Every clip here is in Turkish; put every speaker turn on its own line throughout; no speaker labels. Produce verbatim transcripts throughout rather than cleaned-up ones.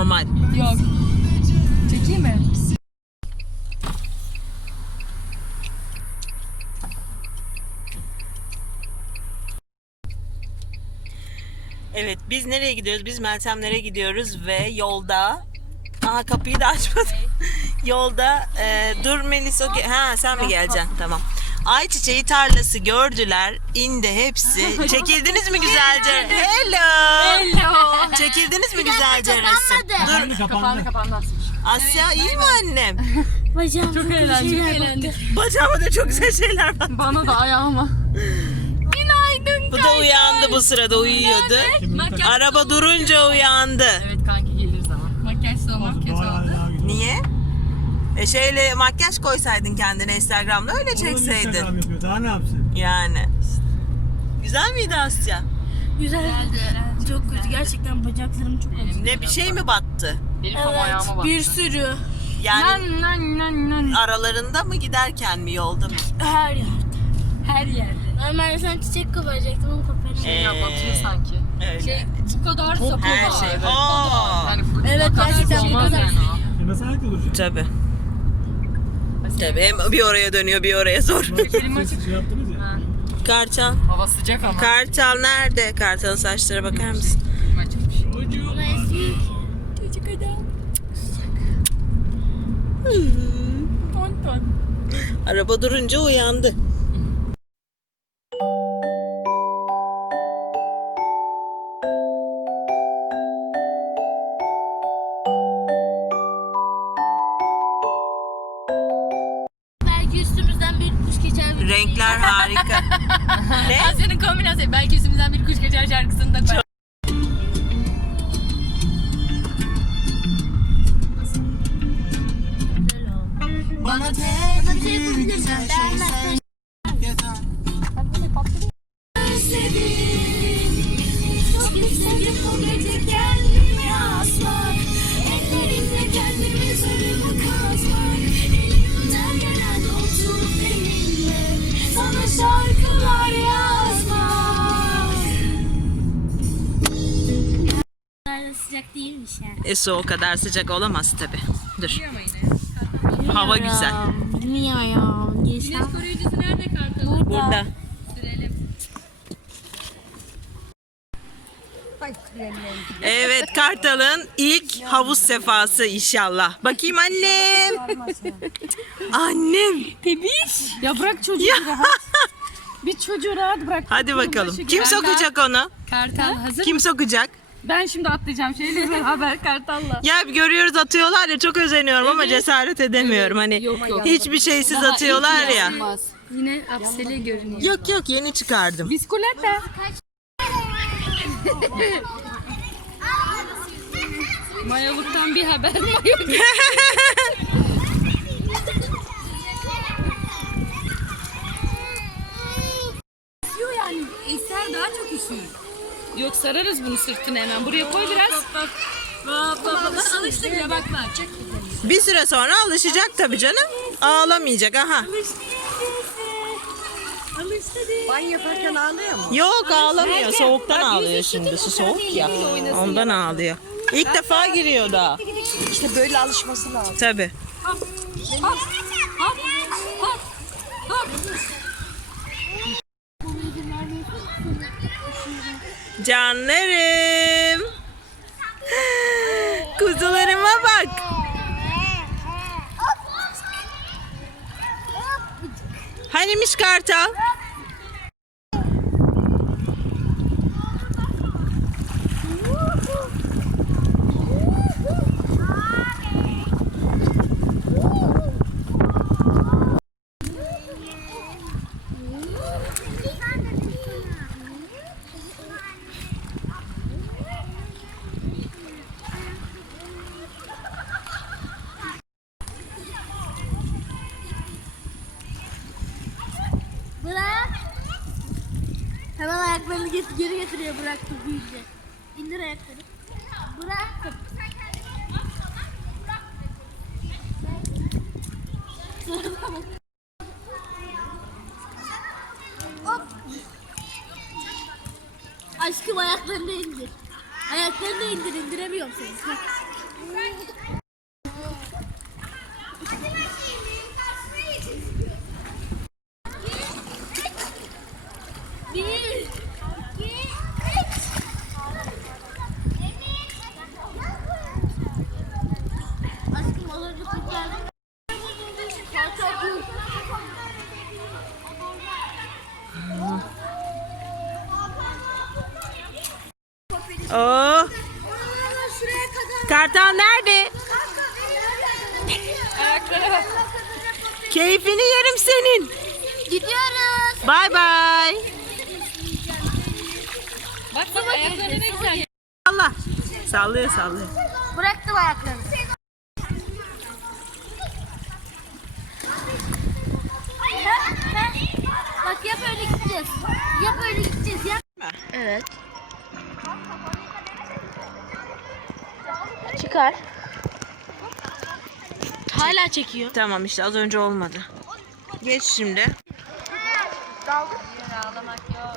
normal.
Yok. Çekeyim mi?
Evet, biz nereye gidiyoruz? Biz Meltemlere gidiyoruz ve yolda... Aha, kapıyı da açmadım. Yolda e, dur Melis, o ge- ha sen mi geleceksin? Tamam. Ayçiçeği tarlası gördüler, indi hepsi. Çekildiniz mi güzelce? Hello.
Hello.
Çekildiniz mi güzelce resim? Dur.
Kapandı kapandı.
Asya iyi mi annem?
Bacağım
Çok eğlendik. Çok eğlendik.
Bacağıma da çok güzel şeyler var.
Bana da ayağıma. Günaydın.
Bu da uyandı, bu sırada uyuyordu.
Makyaj.
Araba durunca uyandı.
Evet kanki geliriz ama. Makyaj olmak kötü oldu.
Niye? E şeyle makyaj koysaydın kendine Instagram'da, öyle çekseydin.
Instagram yapıyor. Daha ne yapsın?
Yani. Güzel miydi Asya?
Güzeldi. Çok kötü. Gerçekten bacaklarım çok acıdı.
Ne, bir şey mi battı?
Benim evet, ayağıma bak.
Bir sürü.
Yani
Nan, nan, nan.
aralarında mı, giderken mi, yolda mı?
Her yerde.
Her yerde.
Normalde sen çiçek koparacaktın, onu koparamadım.
Ee,
Ya batıyor sanki.
Öyle.
Şey bu kadar sopa
Her
var.
şey.
Evet.
Oo.
Yani full
Evet,
makas
gerçekten
olmaz
bu kadar.
yani o.
E nasıl ayakta duracak?
Tabii. Tabii, hem bir oraya dönüyor, bir oraya zor.
Klima açık.
Siz şey yaptınız ya.
Ha.
Kartal.
Hava sıcak ama.
Kartal nerede? Kartal'ın saçlara bakar mısın?
Klima açıkmış.
Ama eski.
Çocuk adam. Ton ton.
Araba durunca uyandı.
Belki üstümüzden bir kuş geçer.
Renkler harika. Ne?
Asya'nın kombinasyonu. Belki üstümüzden bir kuş geçer şarkısını da koy.
Bana tek bir güzel şey Çok istedim bu gece kendimi asmak. Ellerimle kendimi zoruma kazmak. Elimden gelen oturup elimle sana şarkılar yazmak. Sıcak değilmiş yani.
E su o kadar sıcak olamaz tabi. Dur. Hava güzel.
Bilmiyorum. Geçen
Koruyucusu nerede Kartal?
Burada. Evet, Kartal'ın ilk havuz sefası inşallah. Bakayım annem. Annem.
Tebiş. Ya bırak çocuğu rahat. Bir çocuğu rahat bırak.
Hadi bakalım.
Başı
Kim
gel.
sokacak onu?
Kartal hazır
Kim
mısın?
sokacak?
Ben şimdi atlayacağım şeyle beraber Kartal'la.
Ya görüyoruz, atıyorlar ya, çok özeniyorum ama cesaret edemiyorum. Hani
Yok, yok.
hiçbir şeysiz atıyorlar ya.
Yine apseli görünüyor.
Yok yok, yeni çıkardım.
Biskolata. Mayoluktan bir haber. Mayoluk. Yani Eser daha çok üşür. Yok, sararız bunu sırtını hemen. Buraya koy biraz. Bak bak bak. Bak alıştı bile, bak bak.
Bir süre sonra alışacak tabii canım. Ağlamayacak, aha.
Banyo yaparken ağlıyor mu?
Yok, ağlamıyor. Soğuktan ağlıyor şimdi. Su soğuk ya. Ondan ağlıyor. İlk defa giriyor daha.
İşte böyle alışması lazım.
Tabii.
Hop hop hop hop hop.
Canlarım. Kuzularıma bak. Hanimiş Kartal?
Bırak. Hemen ayaklarını get- geri getiriyor, bıraktı iyice. İndir ayakları. Bıraktım. Hop. Aşkım ayaklarını indir. Ayaklarını indir, indiremiyorum seni. Bir, iki, üç. Aşkım alırdı tut geldi.
Oo,
Şuraya kadar.
Kartal nerede?
Ayaklara bak.
Keyfini yerim senin.
Gidiyoruz.
Bay bay.
Bak bak ayakları ne güzel.
Allah. Sallıyor sallıyor.
Bıraktım ayaklarını. Ha, ha. Bak yap öyle gideceğiz. Yap öyle gideceğiz. Yap. Evet. Çıkar. Hala çekiyor.
Tamam işte az önce olmadı. Geç şimdi.
Daldı.
Ağlamak yok.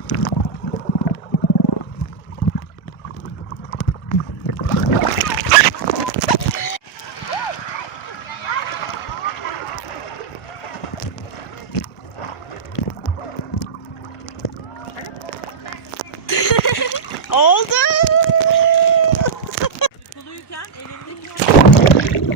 Oldu. Uykuluyken elindeki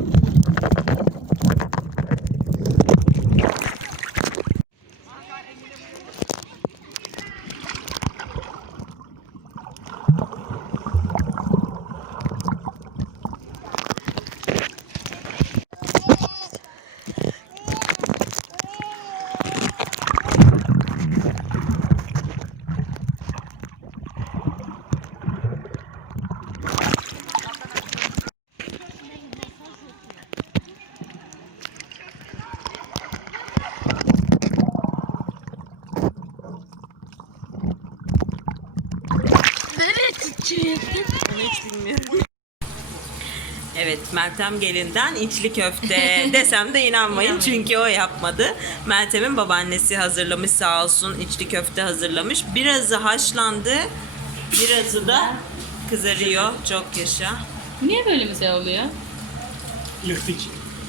Nereye tutuyorsun?
Onu hiç bilmiyorum. Evet, Meltem Gelin'den içli köfte desem de inanmayın çünkü o yapmadı. Meltem'in babaannesi hazırlamış sağ olsun, içli köfte hazırlamış. Birazı haşlandı, birazı da kızarıyor. Çok yaşa.
Niye böyle bir şey oluyor?
Yırtıcı.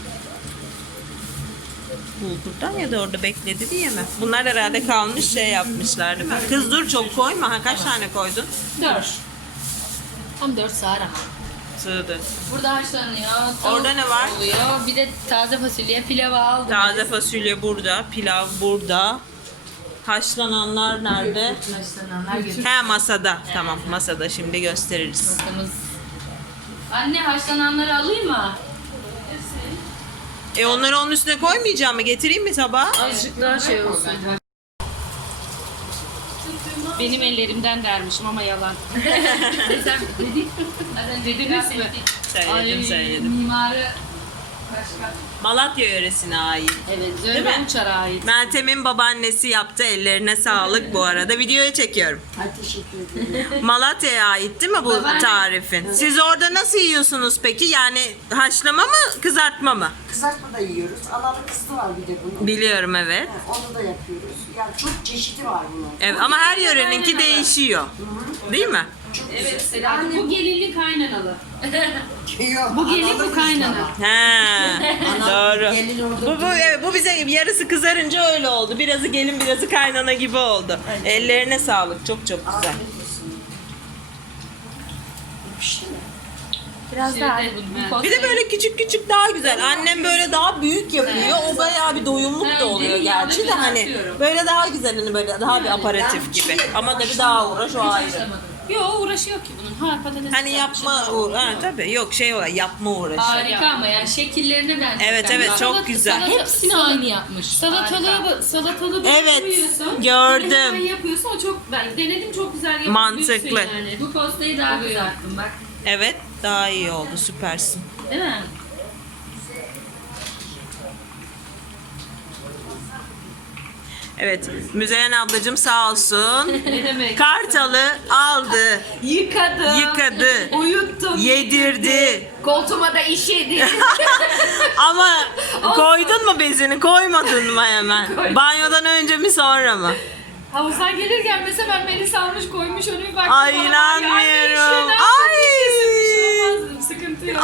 Bulgurdan ya da orada bekledi diye mi? Bunlar herhalde kalmış şey yapmışlar değil mi? Kız dur çok koyma. Ha, kaç tane koydun?
Dört. Tam dört saat ama.
Sığdı.
Burada haşlanıyor. tavuk
Orada ne var?
Oluyor. Bir de taze fasulye pilavı aldım.
Taze fasulye burada, pilav burada. Haşlananlar nerede?
Haşlananlar götür.
He masada. Tamam masada şimdi gösteririz.
Masamız. Anne haşlananları alayım mı?
E onları onun üstüne koymayacağım mı? Getireyim mi tabağa?
Azıcık daha şey olsun. Benim ellerimden dermişim ama yalan. Desem dedik. Zaten dediniz mi?
Söyledim söyledim.
Mimarı başka.
Malatya yöresine ait.
Evet,
Değil mi?
Zöhre Uçar'a ait.
Meltem'in babaannesi yaptı. Ellerine sağlık bu arada. Videoya çekiyorum.
Ay teşekkür ederim.
Malatya'ya ait değil mi bu
Babaanne.
tarifin? Siz orada nasıl yiyorsunuz peki? Yani haşlama mı, kızartma mı?
Kızartma da yiyoruz. Analı kısmı var bir de bunun.
Biliyorum evet.
Ha, onu da yapıyoruz. Yani çok çeşidi var bunun.
Evet ama her yöreninki değişiyor. Değil mi?
Evet Seda, bu gelinli kaynanalı.
Yok,
Bu gelin,
analı
bu
kısmı
kaynana.
var.
He, doğru.
gelin orada
Bu, bu,
duruyor.
evet, bu bize yarısı kızarınca öyle oldu. Birazı gelin, birazı kaynana gibi oldu. Ellerine sağlık. Çok çok güzel.
Afiyet olsun. Pişti mi?
Biraz daha.
Bir de böyle küçük küçük daha güzel. Annem böyle daha büyük yapıyor. O bayağı bir doyumluk da oluyor gerçi de hani böyle daha güzel hani böyle daha bir aparatif gibi. Ama tabii daha uğraş o ayrı.
Yok uğraşı yok ki bunun. Ha patates.
Hani yapma uğra ha, tabii yok şey olarak yapma uğraşı.
Harika ama yani şekillerine benziyor.
Evet, evet, çok güzel.
Hepsini aynı yapmış. Salatalığı salatalığı böyle
Evet,
koyuyorsun.
gördüm.
Hemen yapıyorsun o çok ben denedim çok güzel yapıyorsun.
Mantıklı.
Yani. Bu postayı daha kızarttım bak.
Evet daha iyi oldu süpersin.
Değil mi?
Evet Müzeyyen ablacığım sağ olsun.
Ne demek?
Kartalı aldı,
Yıkadım.
yıkadı,
Uyuttum.
yedirdi.
Koltuğuma da işedi.
Ama koydun mu bezini koymadın mı hemen? Banyodan önce mi sonra mı?
Havuzdan gelirken mesela ben Melis almış koymuş onu bir baktım.
Ay
bana,
inanmıyorum.
"Ay, anne işesin, bir şey olmaz dedim, sıkıntı yok.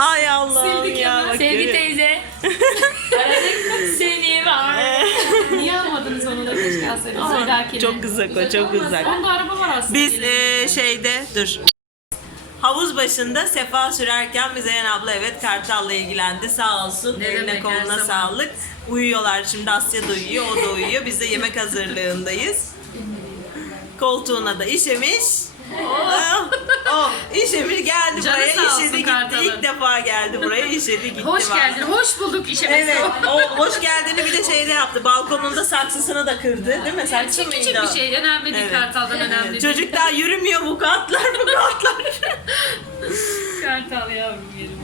bakarız.
Ama
bir dahakine.
çok uzak o, çok
olmaz.
uzak.
Onda araba var aslında.
Biz
Gelin.
eee, şeyde dur. Havuz başında sefa sürerken Müzeyyen abla evet Kartal'la ilgilendi. Sağ olsun.
Ne
Eline
demek, her
koluna
zaman.
sağlık. Uyuyorlar şimdi. Asya da uyuyor, o da uyuyor. Biz de yemek hazırlığındayız. Koltuğuna da işemiş. Oh, oh, işemiş geldi
Canı
buraya.
sağ olsun
İşedi gitti.
Kartal'ın.
İlk defa geldi buraya. İşedi gitti.
Hoş
vallahi.
geldin. Hoş bulduk işe.
Evet. O hoş geldiğini bir de şeyde yaptı. Balkonunda saksısını da kırdı. Değil mi? Saksı
Küçük
mıydı
küçük
o?
bir şey. Önemli değil.
Evet.
Kartal'dan önemli değil.
Çocuk daha yürümüyor bu katlar bu katlar.
Kartal yavrum yerim.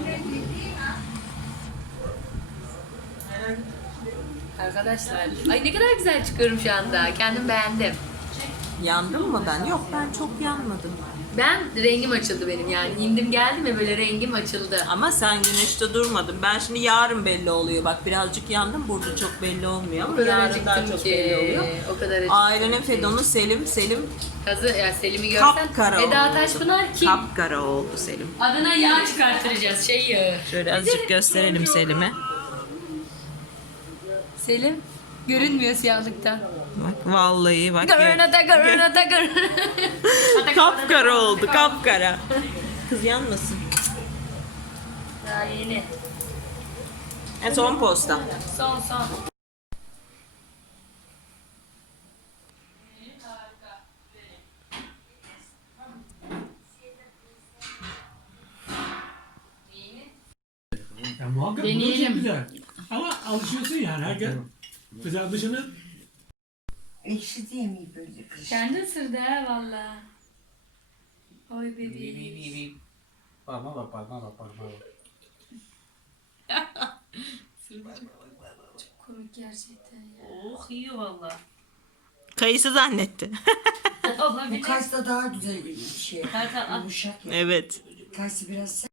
Arkadaşlar, ay ne kadar güzel çıkıyorum şu anda. Kendim beğendim.
Yandım mı ben? Yok ben çok yanmadım.
Ben rengim açıldı benim yani. İndim geldim ve böyle rengim açıldı.
Ama sen güneşte durmadın. Ben şimdi yarın belli oluyor. Bak birazcık yandım. Burada çok belli olmuyor
O
ama
kadar
yarın daha
acıktım
çok
ki.
belli oluyor.
O kadar acıktım.
Ailenin
ki.
Fedon'u Selim. Selim
Kazı, ya Selim'i görsen.
Kapkara
Eda
oldu.
Taşpınar kim?
kapkara oldu Selim.
Adına yağ çıkarttıracağız. Şey yağı.
Şöyle azıcık gösterelim Selim'e.
Selim. Görünmüyor siyahlıktan.
Bak vallahi bak.
Görünata görünata görünata.
Kapkara oldu kapkara. Kız yanmasın.
Daha yeni.
E son posta.
Son son.
Ya muhakkak bu da
Deneyelim.
çok güzel. Ama alışıyorsun yani. Herkes mesela dışını
Ekşi diye mi böyle kış?
Kendi ısırdı ha valla. Oy bebeğim.
Parmağa bak, parmağa bak, parmağa bak.
Komik gerçekten ya. Oh iyi valla.
Kayısı zannetti.
Bu kayısı da daha güzel bir şey.
Kartal al.
Yumuşak ya.
Evet.
Kayısı biraz